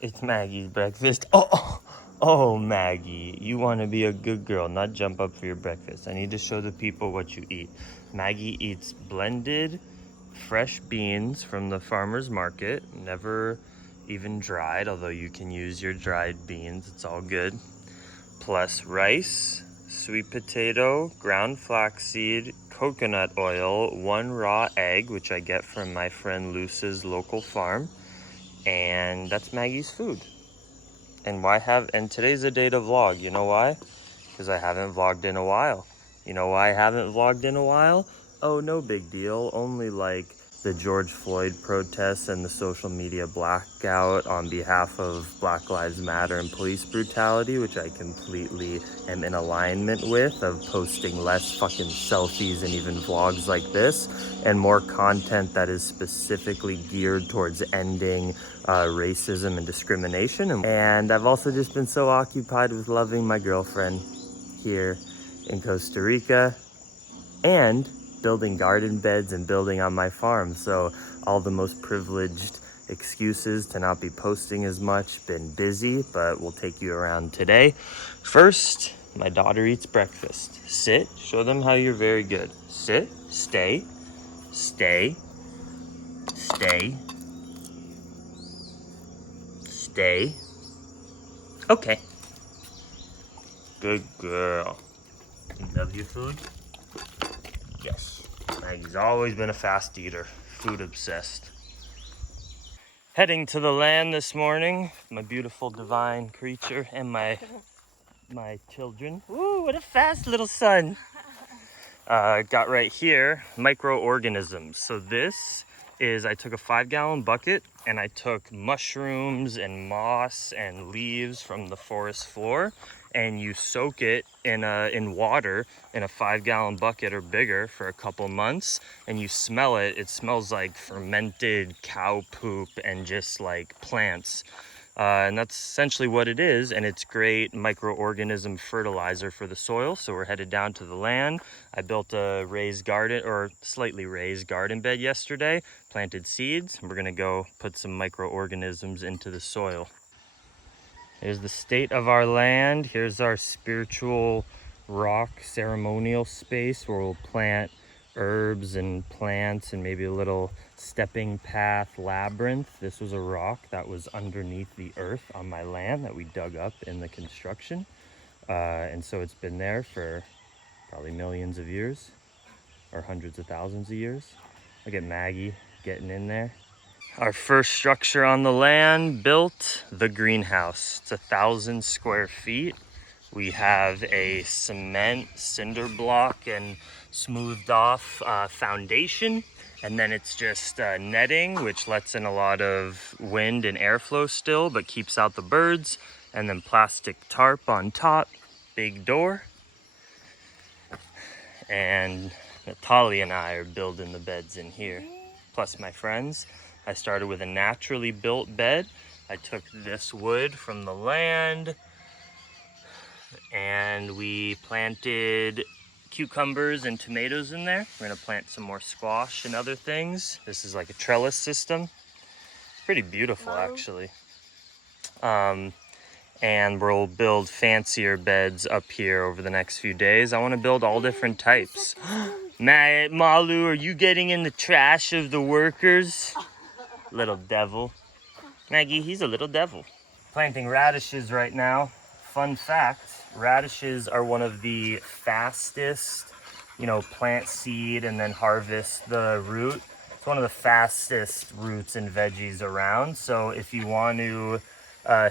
It's Maggie's breakfast. Oh, Maggie, you want to be a good girl, not jump up for your breakfast. I need to show the people what you eat. Maggie eats blended fresh beans from the farmer's market, never even dried, although you can use your dried beans, it's all good. Plus rice, sweet potato, ground flaxseed, coconut oil, 1 raw egg, which I get from my friend Luce's local farm. And that's Maggie's food. And today's a day to vlog. You know why? Because I haven't vlogged in a while. You know why I haven't vlogged in a while? Oh, no big deal. Only like the George Floyd protests and the social media blackout on behalf of Black Lives Matter and police brutality, which I completely am in alignment with, of posting less fucking selfies and even vlogs like this, and more content that is specifically geared towards ending racism and discrimination. And I've also just been so occupied with loving my girlfriend here in Costa Rica and building garden beds and building on my farm. So all the most privileged excuses to not be posting as much, been busy, but we'll take you around today. First, my daughter eats breakfast. Sit, show them how you're very good. Sit, stay, stay, stay, stay. Okay. Good girl. You love your food? Yes. Maggie's always been a fast eater, food obsessed. Heading to the land this morning, my beautiful divine creature and my children. Ooh, what a fast little son. Got right here, microorganisms. So this is, I took a 5-gallon bucket and I took mushrooms and moss and leaves from the forest floor, and you soak it in water in a 5-gallon bucket or bigger for a couple months, and you smell it. It smells like fermented cow poop and just like plants. And that's essentially what it is, and it's great microorganism fertilizer for the soil. So we're headed down to the land. I built a raised garden, or slightly raised garden bed yesterday, planted seeds, and we're gonna go put some microorganisms into the soil. Here's the state of our land. Here's our spiritual rock ceremonial space where we'll plant herbs and plants and maybe a little stepping path labyrinth. This was a rock that was underneath the earth on my land that we dug up in the construction. And so it's been there for probably millions of years or hundreds of thousands of years. Look at Maggie getting in there. Our first structure on the land built, the greenhouse. It's 1,000 square feet. We have a cement cinder block and smoothed off foundation, and then it's just netting, which lets in a lot of wind and airflow still, but keeps out the birds, and then plastic tarp on top, big door. And Natalia and I are building the beds in here, plus my friends. I started with a naturally built bed. I took this wood from the land and we planted cucumbers and tomatoes in there. We're gonna plant some more squash and other things. This is like a trellis system. It's pretty beautiful, actually. And we'll build fancier beds up here over the next few days. I want to build all different types. Malu, are you getting in the trash of the workers? Little devil. Maggie, he's a little devil. Planting radishes right now. Fun fact, radishes are one of the fastest, plant seed and then harvest the root. It's one of the fastest roots and veggies around. So if you want to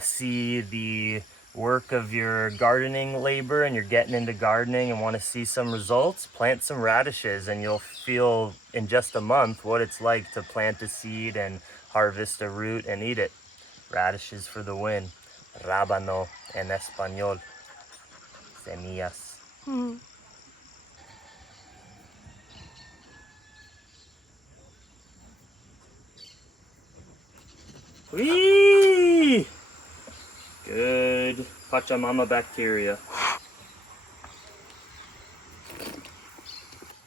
see the work of your gardening labor and you're getting into gardening and want to see some results, plant some radishes and you'll feel in just a month what it's like to plant a seed and harvest a root and eat it. Radishes for the win. Rábano en español. Semillas. Whee! Good Pachamama bacteria.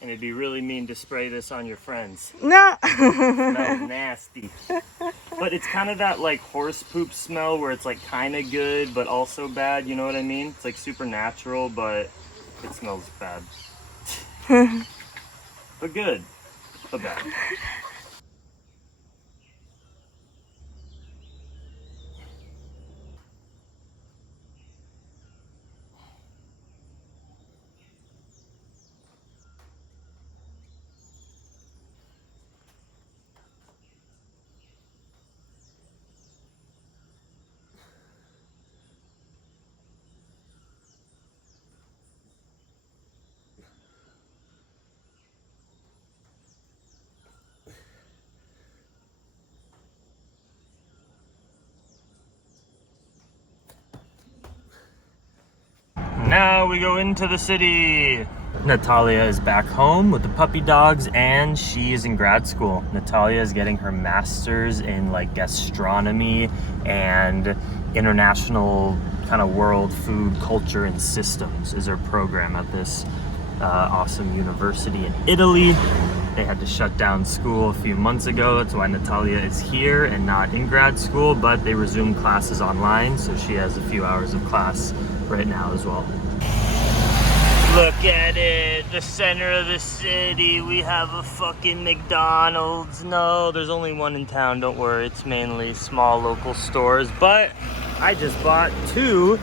And it'd be really mean to spray this on your friends. No. It smells nasty. But it's kind of that like horse poop smell where it's like kind of good but also bad, you know what I mean? It's like super natural, but it smells bad. But good, but bad. Now we go into the city. Natalia is back home with the puppy dogs and she is in grad school. Natalia is getting her master's in like gastronomy and international kind of world food culture and systems is her program at this awesome university in Italy. They had to shut down school a few months ago. That's why Natalia is here and not in grad school, but they resumed classes online, so she has a few hours of class right now as well. Look at it, the center of the city. We have a fucking McDonald's. No, there's only one in town, don't worry. It's mainly small local stores, but I just bought two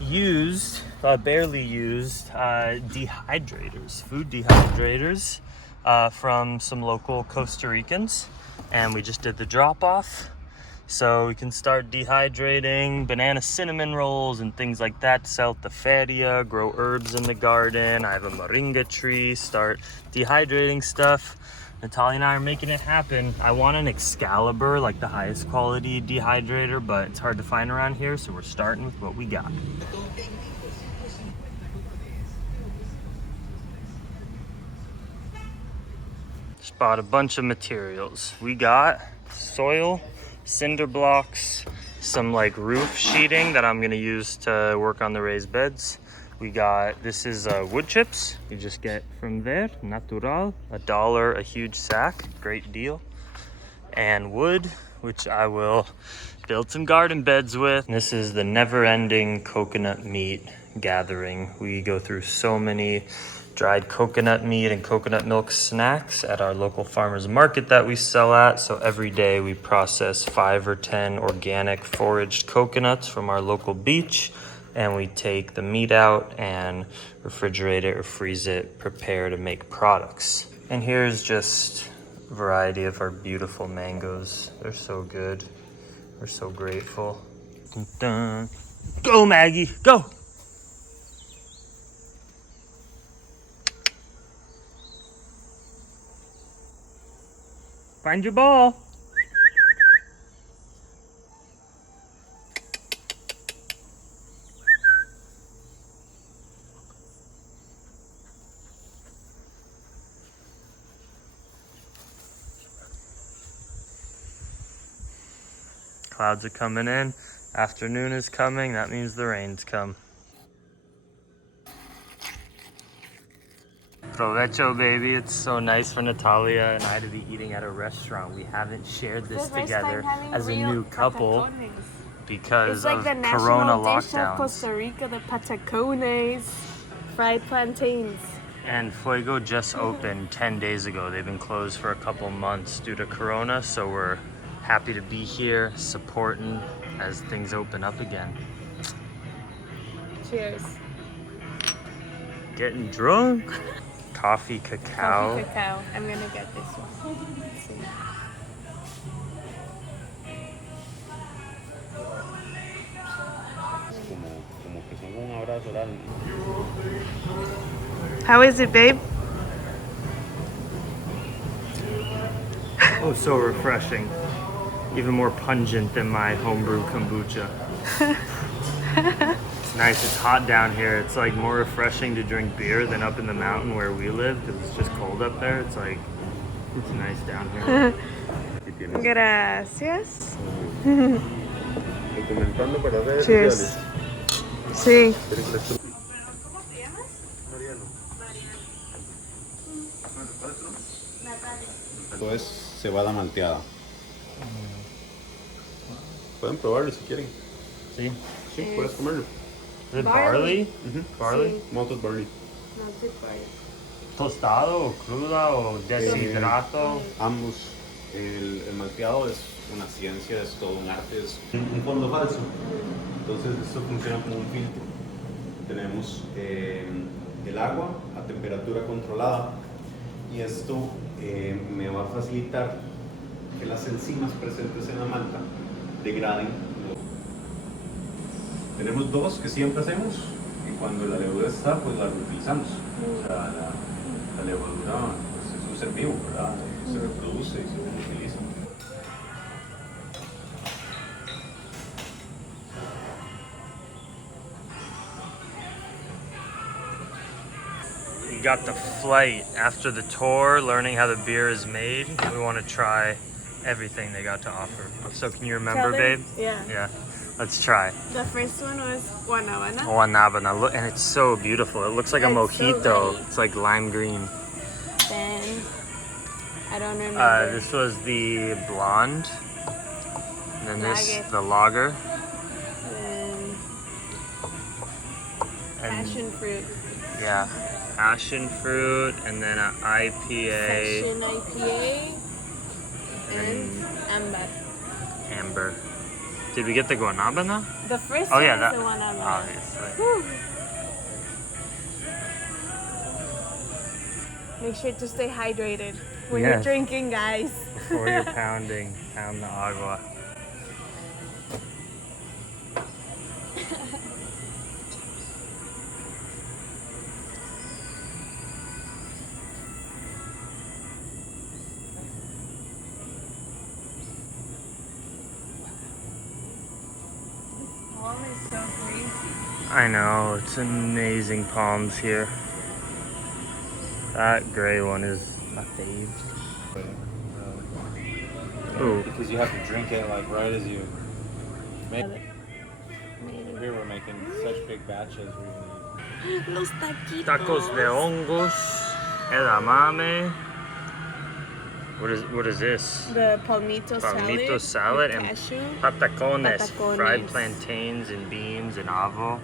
used, barely used dehydrators, food dehydrators from some local Costa Ricans. And we just did the drop off. So we can start dehydrating banana cinnamon rolls and things like that to sell at the feria, grow herbs in the garden. I have a moringa tree, start dehydrating stuff. Natalia and I are making it happen. I want an Excalibur, like the highest quality dehydrator, but it's hard to find around here, so we're starting with what we got. Just bought a bunch of materials. We got soil, cinder blocks, some like roof sheeting that I'm gonna use to work on the raised beds. We got, this is wood chips. You just get from there, natural, $1 a huge sack, great deal. And wood, which I will build some garden beds with. And this is the never-ending coconut meat gathering. We go through so many dried coconut meat and coconut milk snacks at our local farmers market that we sell at. So every day we process 5 or 10 organic foraged coconuts from our local beach, and we take the meat out and refrigerate it or freeze it, prepare to make products. And here's just a variety of our beautiful mangoes. They're so good. We're so grateful. Dun, dun. Go, Maggie, go! Find your ball. Clouds are coming in. Afternoon is coming. That means the rain's come. Provecho, baby. It's so nice for Natalia and I to be eating at a restaurant. We haven't shared this together as a new couple because like of the Corona national dish of lockdowns. Costa Rica, the patacones, fried plantains. And Fuego just opened 10 days ago. They've been closed for a couple months due to Corona, so we're happy to be here supporting as things open up again. Cheers. Getting drunk. Coffee cacao. Coffee cacao. I'm gonna get this one. Let's see. How is it, babe? Oh, so refreshing. Even more pungent than my homebrew kombucha. It's nice, it's hot down here. It's like more refreshing to drink beer than up in the mountain where we live because it's just cold up there. It's like, it's nice down here. Gracias. Cheers. Sí. Esto es cebada malteada. Pueden probarlo si quieren. Sí. Sí, puedes comerlo. Is it barley? Barley? Sí. Malted barley. Malted barley. ¿Tostado o cruda o deshidrato? Ambos. El malteado es una ciencia, es todo un arte, es un fondo falso. Entonces esto funciona como un filtro. Tenemos el agua a temperatura controlada y esto me va a facilitar que las enzimas presentes en la malta degraden. Tenemos dos que siempre hacemos y cuando la levadura está, pues la reutilizamos. O sea, la levadura pues, es un ser vivo, ¿verdad? Se reproduce y se reutiliza. We got the flight after the tour, learning how the beer is made. We want to try everything they got to offer. So can you remember, babe? Yeah. Yeah. Let's try. The first one was guanabana. Guanabana. Look, and it's so beautiful. It looks like a It's so mojito. pretty. It's like lime green. Then I don't remember. This was the blonde. And then this, Lager. the lager. Then And passion fruit. yeah, passion fruit, and then an IPA. Section IPA. And And amber. amber. Did we get the guanabana? The first Oh one yeah, is that the guanabana. obviously. Whew. Make sure to stay hydrated when you're Yes. drinking, guys. Before you're pound the agua. Palm is so crazy. I know, it's amazing palms here. That gray one is my fave. Ooh. Because you have to drink it like right as you make Made it. it. Here we're making such big batches. We're gonna Los taquitos. Tacos de hongos, edamame. What is this? The palmito Palmito salad. salad with and cashew. patacones, Patacones. fried plantains and beans and avo.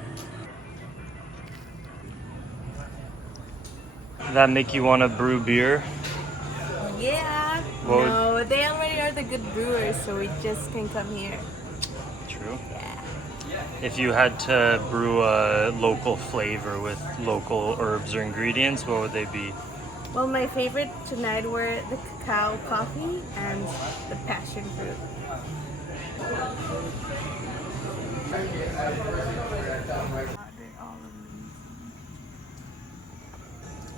That make you want to brew beer? Yeah. What would- No, they already are the good brewers, so we just can come here. True. Yeah. If you had to brew a local flavor with local herbs or ingredients, what would they be? Well, my favorite tonight were the cacao coffee and the passion fruit.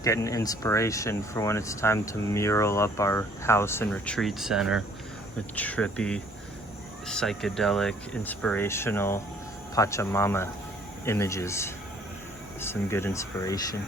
Getting inspiration for when it's time to mural up our house and retreat center with trippy, psychedelic, inspirational Pachamama images. Some good inspiration.